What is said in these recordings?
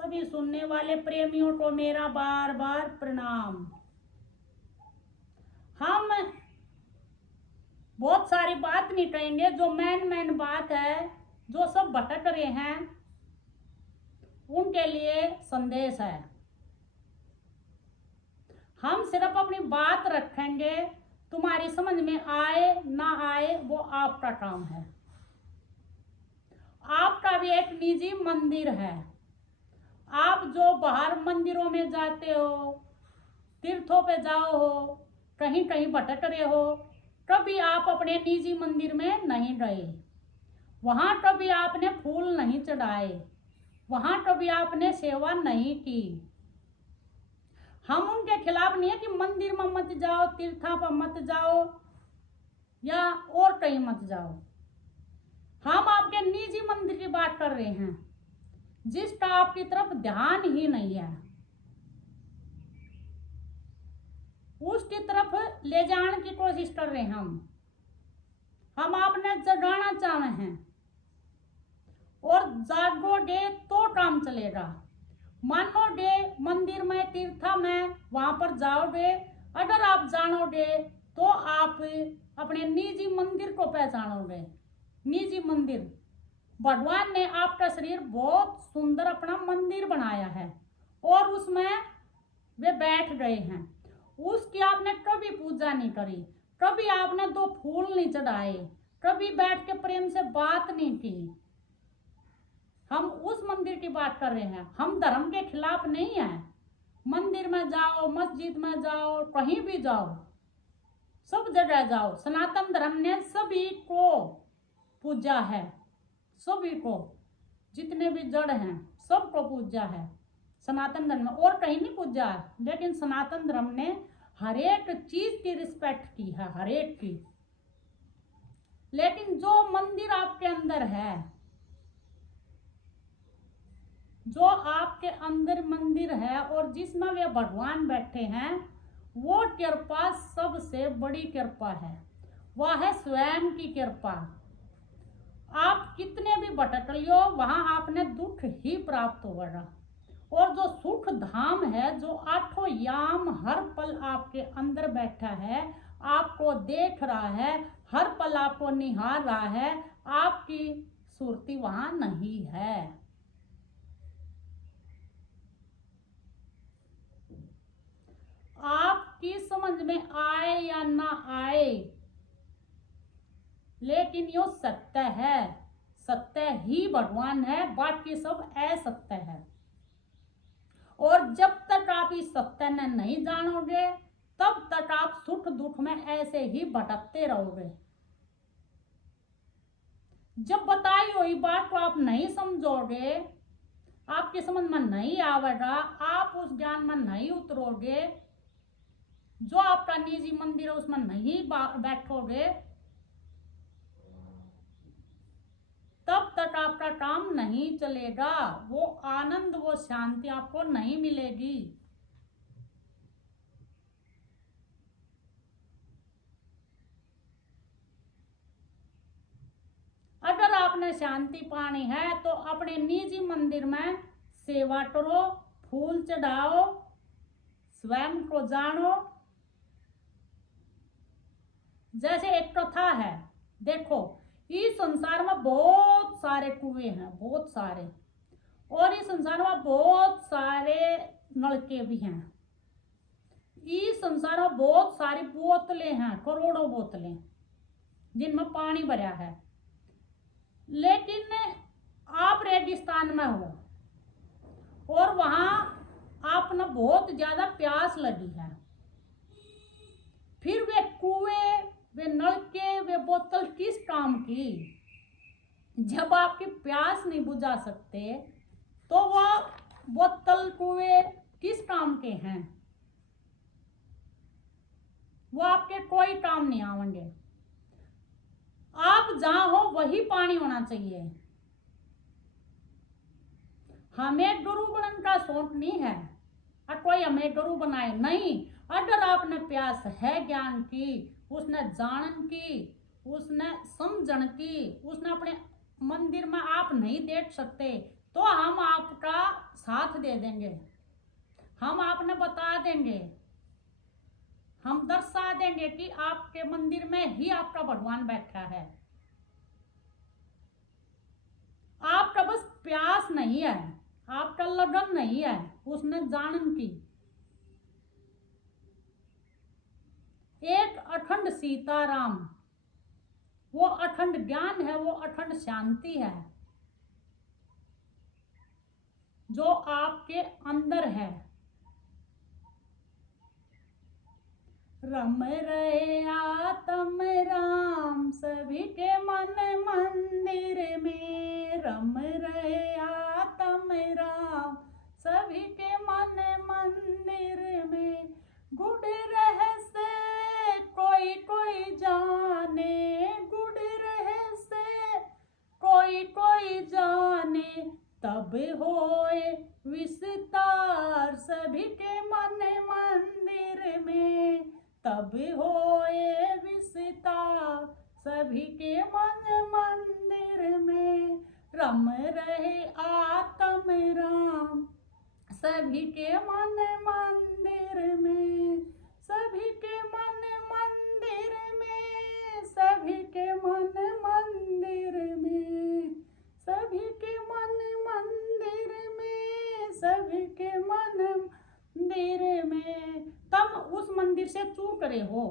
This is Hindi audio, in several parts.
सभी सुनने वाले प्रेमियों को मेरा बार बार प्रणाम। हम बहुत सारी बात नहीं कहेंगे, जो मेन बात है, जो सब भटक रहे हैं उनके लिए संदेश है। हम सिर्फ अपनी बात रखेंगे, तुम्हारी समझ में आए ना आए वो आपका काम है। आपका भी एक निजी मंदिर है। आप जो बाहर मंदिरों में जाते हो, तीर्थों पे जाओ हो, कहीं कहीं भटक रहे हो, कभी आप अपने निजी मंदिर में नहीं गए, वहां कभी आपने फूल नहीं चढ़ाए, वहां कभी आपने सेवा नहीं की। हम उनके खिलाफ नहीं है कि मंदिर में मत जाओ, तीर्था पर मत जाओ या और कहीं मत जाओ। हम आपके निजी मंदिर की बात कर रहे हैं, जिसका आपकी तरफ ध्यान ही नहीं है। उसकी तरफ ले जाने की कोशिश कर रहे हैं हम आपने जगाना चाह रहे हैं। और जागोगे तो काम चलेगा। मानोगे मंदिर में, तीर्थ में, वहां पर जाओगे, अगर आप जानोगे तो आप अपने निजी मंदिर को पहचानोगे। निजी मंदिर, भगवान ने आपका शरीर बहुत सुंदर अपना मंदिर बनाया है और उसमें वे बैठ गए हैं। उसकी आपने कभी पूजा नहीं करी, कभी आपने 2 फूल नहीं चढ़ाए, कभी बैठ के प्रेम से बात नहीं की। हम उस मंदिर की बात कर रहे हैं। हम धर्म के खिलाफ नहीं है। मंदिर में जाओ, मस्जिद में जाओ, कहीं भी जाओ, सब जगह जाओ। सनातन धर्म ने सभी को पूजा है, सभी को, जितने भी जड़ हैं सबको पूजा है सनातन धर्म में, और कहीं नहीं पूजा है। लेकिन सनातन धर्म ने हर एक चीज की रिस्पेक्ट की है, हर एक की। लेकिन जो मंदिर आपके अंदर है, जो आपके अंदर मंदिर है और जिसमें वे भगवान बैठे हैं, वो कृपा सबसे बड़ी कृपा है। वह है स्वयं की कृपा। आप कितने भी भटक लियो, वहां आपने दुख ही प्राप्त होगा। और जो सुख धाम है, जो 8 याम हर पल आपके अंदर बैठा है, आपको देख रहा है, हर पल आपको निहार रहा है, आपकी सुरती वहां नहीं है। आपकी समझ में आए या ना आए, लेकिन यो सत्य है। सत्य ही भगवान है, बाकी सब असत्य है। और जब तक आप इस सत्य ने नहीं जानोगे, तब तक आप सुख दुख में ऐसे ही भटकते रहोगे। जब बताई हुई बात को आप नहीं समझोगे, आपकी समझ में नहीं आवेगा, आप उस ज्ञान में नहीं उतरोगे, जो आपका निजी मंदिर है उसमें नहीं बैठोगे, तब तक आपका काम नहीं चलेगा। वो आनंद, वो शांति आपको नहीं मिलेगी। अगर आपने शांति पानी है तो अपने निजी मंदिर में सेवा करो, फूल चढ़ाओ, स्वयं को जानो। जैसे एक कथा है, देखो, इस संसार में बहुत सारे कुएं हैं, बहुत सारे, और इस संसार में बहुत सारे नलके भी हैं। इस संसार में बहुत सारी बोतलें हैं, करोड़ों बोतलें जिनमें पानी भरा है। लेकिन आप रेगिस्तान में हो और वहां आपने बहुत ज्यादा प्यास लगी है, फिर वे कुएं, वे नलके, वे बोतल किस काम की? जब आपकी प्यास नहीं बुझा सकते तो वह बोतल, कुएं किस काम के हैं? वो आपके कोई काम नहीं आवेंगे। आप जहां हो वही पानी होना चाहिए। हमें गुरु बनने का शौक नहीं है और कोई हमें गुरु बनाए नहीं। अगर आपने प्यास है ज्ञान की, उसने जानन की, उसने समझन की, उसने अपने मंदिर में आप नहीं देख सकते, तो हम आपका साथ दे देंगे, हम आपने बता देंगे, हम दर्शा देंगे कि आपके मंदिर में ही आपका भगवान बैठा है। आपका बस प्यास नहीं है, आपका लगन नहीं है उसने जानन की। एक अखंड सीताराम, वो अखंड ज्ञान है, वो अखंड शांति है जो आपके अंदर है। रम रहे आत्म राम सभी के मन मंदिर में, रम रहे आत्म राम सभी के मन मंदिर में। गुड़ रहस्य कोई कोई जाने, गुड़ रहस्य कोई कोई जाने, तब होए विस्तार सभी के मन मंदिर में, तब होए विस्तार सभी के मन मंदिर में। रम रहे आत्म राम सभी के मन मंदिर में, सभी के मन मंदिर में, सभी के मन मंदिर में, सभी के मन मंदिर में, सभी के मन मंदिर में। तुम उस मंदिर से चूक रहे हो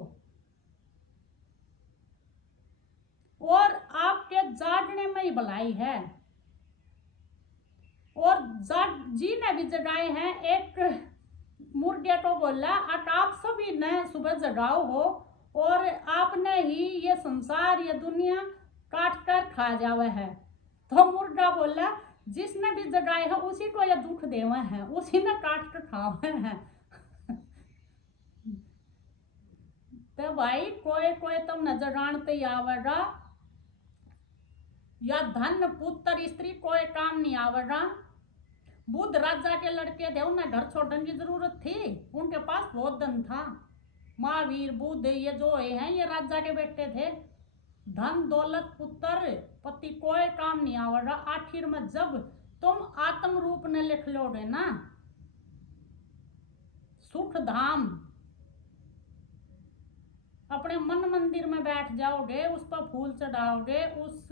और आपके जागने में ही भलाई है। और जी ने भी जगाए हैं। एक मुर्गे को बोला आप सभी ने सुबह जगाओ हो और आपने ही ये संसार ये दुनिया काट कर खा जावे है। तो मुर्गा बोला जिसने भी जगाए है उसी को ये दुख देवे है, उसी ने काट कर खावे है। तो भाई कोई कोई तुमने जगानते आवेगा, या धन पुत्र स्त्री कोई काम नहीं आवेगा। बुद्ध राजा के लड़के थे, उन्हें घर छोड़ने की जरूरत थी, उनके पास बहुत धन था। महावीर बुद्ध ये जो हैं ये राजा के बेटे थे। धन दौलत पुत्र पति कोई काम नहीं आवेगा। आखिर में जब तुम आत्म रूप ने लिख लोगे ना, सुख धाम अपने मन मंदिर में बैठ जाओगे, उस पर फूल चढ़ाओगे, उस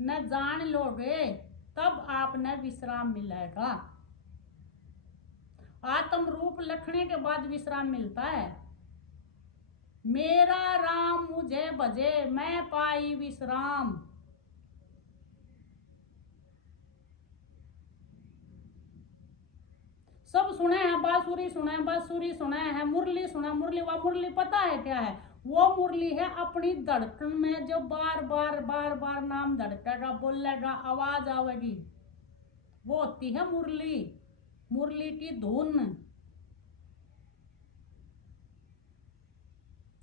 न जान लोगे, तब आपने विश्राम मिलेगा। आत्म रूप लिखने के बाद विश्राम मिलता है। मेरा राम मुझे भजे मैं पाई विश्राम। सब सुने हैं, बांसुरी सुने, बांसुरी सुने हैं, मुरली सुना, मुरली व मुरली पता है क्या है? वो मुरली है अपनी धड़कन में जो बार बार नाम धड़केगा, बोलेगा, आवाज आवेगी, वो होती है मुरली, मुरली की धुन।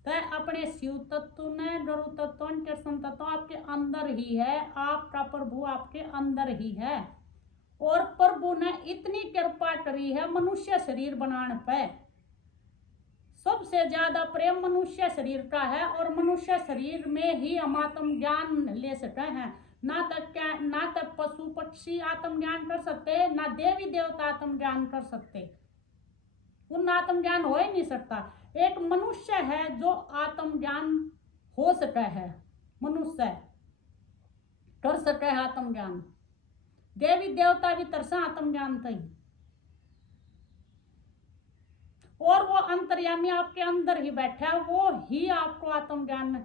तो अपने शिव तत्व ने गुरु तत्व कृष्ण तत्व आपके अंदर ही है, आपका प्रभु आपके अंदर ही है। और प्रभु ने इतनी कृपा करी है मनुष्य शरीर बनाने पे। सबसे ज्यादा प्रेम मनुष्य शरीर का है और मनुष्य शरीर में ही हम आत्म ज्ञान ले सकते हैं। ना तक पशु पक्षी आत्म ज्ञान कर सकते, ना देवी देवता आत्म ज्ञान कर सकते, उन आत्म ज्ञान हो ही नहीं सकता। एक मनुष्य है जो आत्म ज्ञान हो सके है, मनुष्य कर सके है आत्म ज्ञान। देवी देवता भी तरसा आत्म ज्ञान थी, और वो अंतर्यामी आपके अंदर ही बैठा है, वो ही आपको आत्म ज्ञान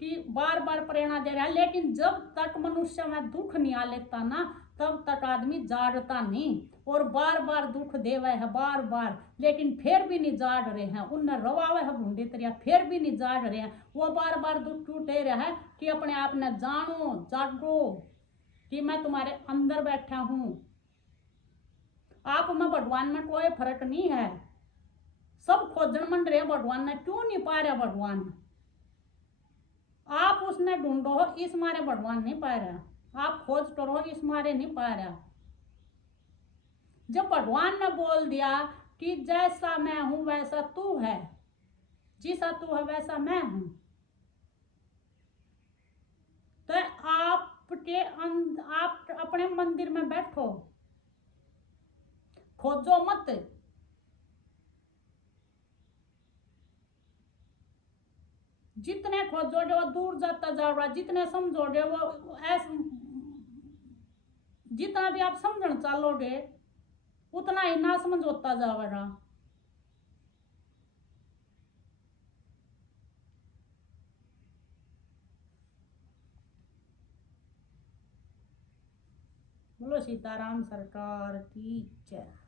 की बार बार प्रेरणा दे रहा है। लेकिन जब तक मनुष्य में दुख नहीं आ लेता ना, तब तक आदमी जागता नहीं, और बार बार दुख देवे है बार बार, लेकिन फिर भी नहीं जाग रहे हैं। उनने रवावे है भूंडी तरिया, फिर भी नहीं जाग रहे हैं। वो बार बार दुख टूटे रहा है कि अपने आप ने जानो, जागो कि मैं तुम्हारे अंदर बैठा हूं। आप में भगवान में कोई फर्क नहीं है। सब खोजन मन रहे भगवान ने, क्यों नहीं पा रहा भगवान? आप उसने ढूंढो, इस मारे भगवान नहीं पा रहा। आप खोज करो, इस मारे नहीं पा रहा। जब भगवान ने बोल दिया कि जैसा मैं हूं वैसा तू है, जैसा तू है वैसा मैं हूं, तो आप अपने मंदिर में बैठो, खोजो मत। जितने खोजोगे वो दूर जाता जाओगा, जितने समझोगे वो ऐसे, जितना भी आप समझण चालोगे उतना ही ना समझ होता जाएगा। बोलो सीताराम सरकार की जय।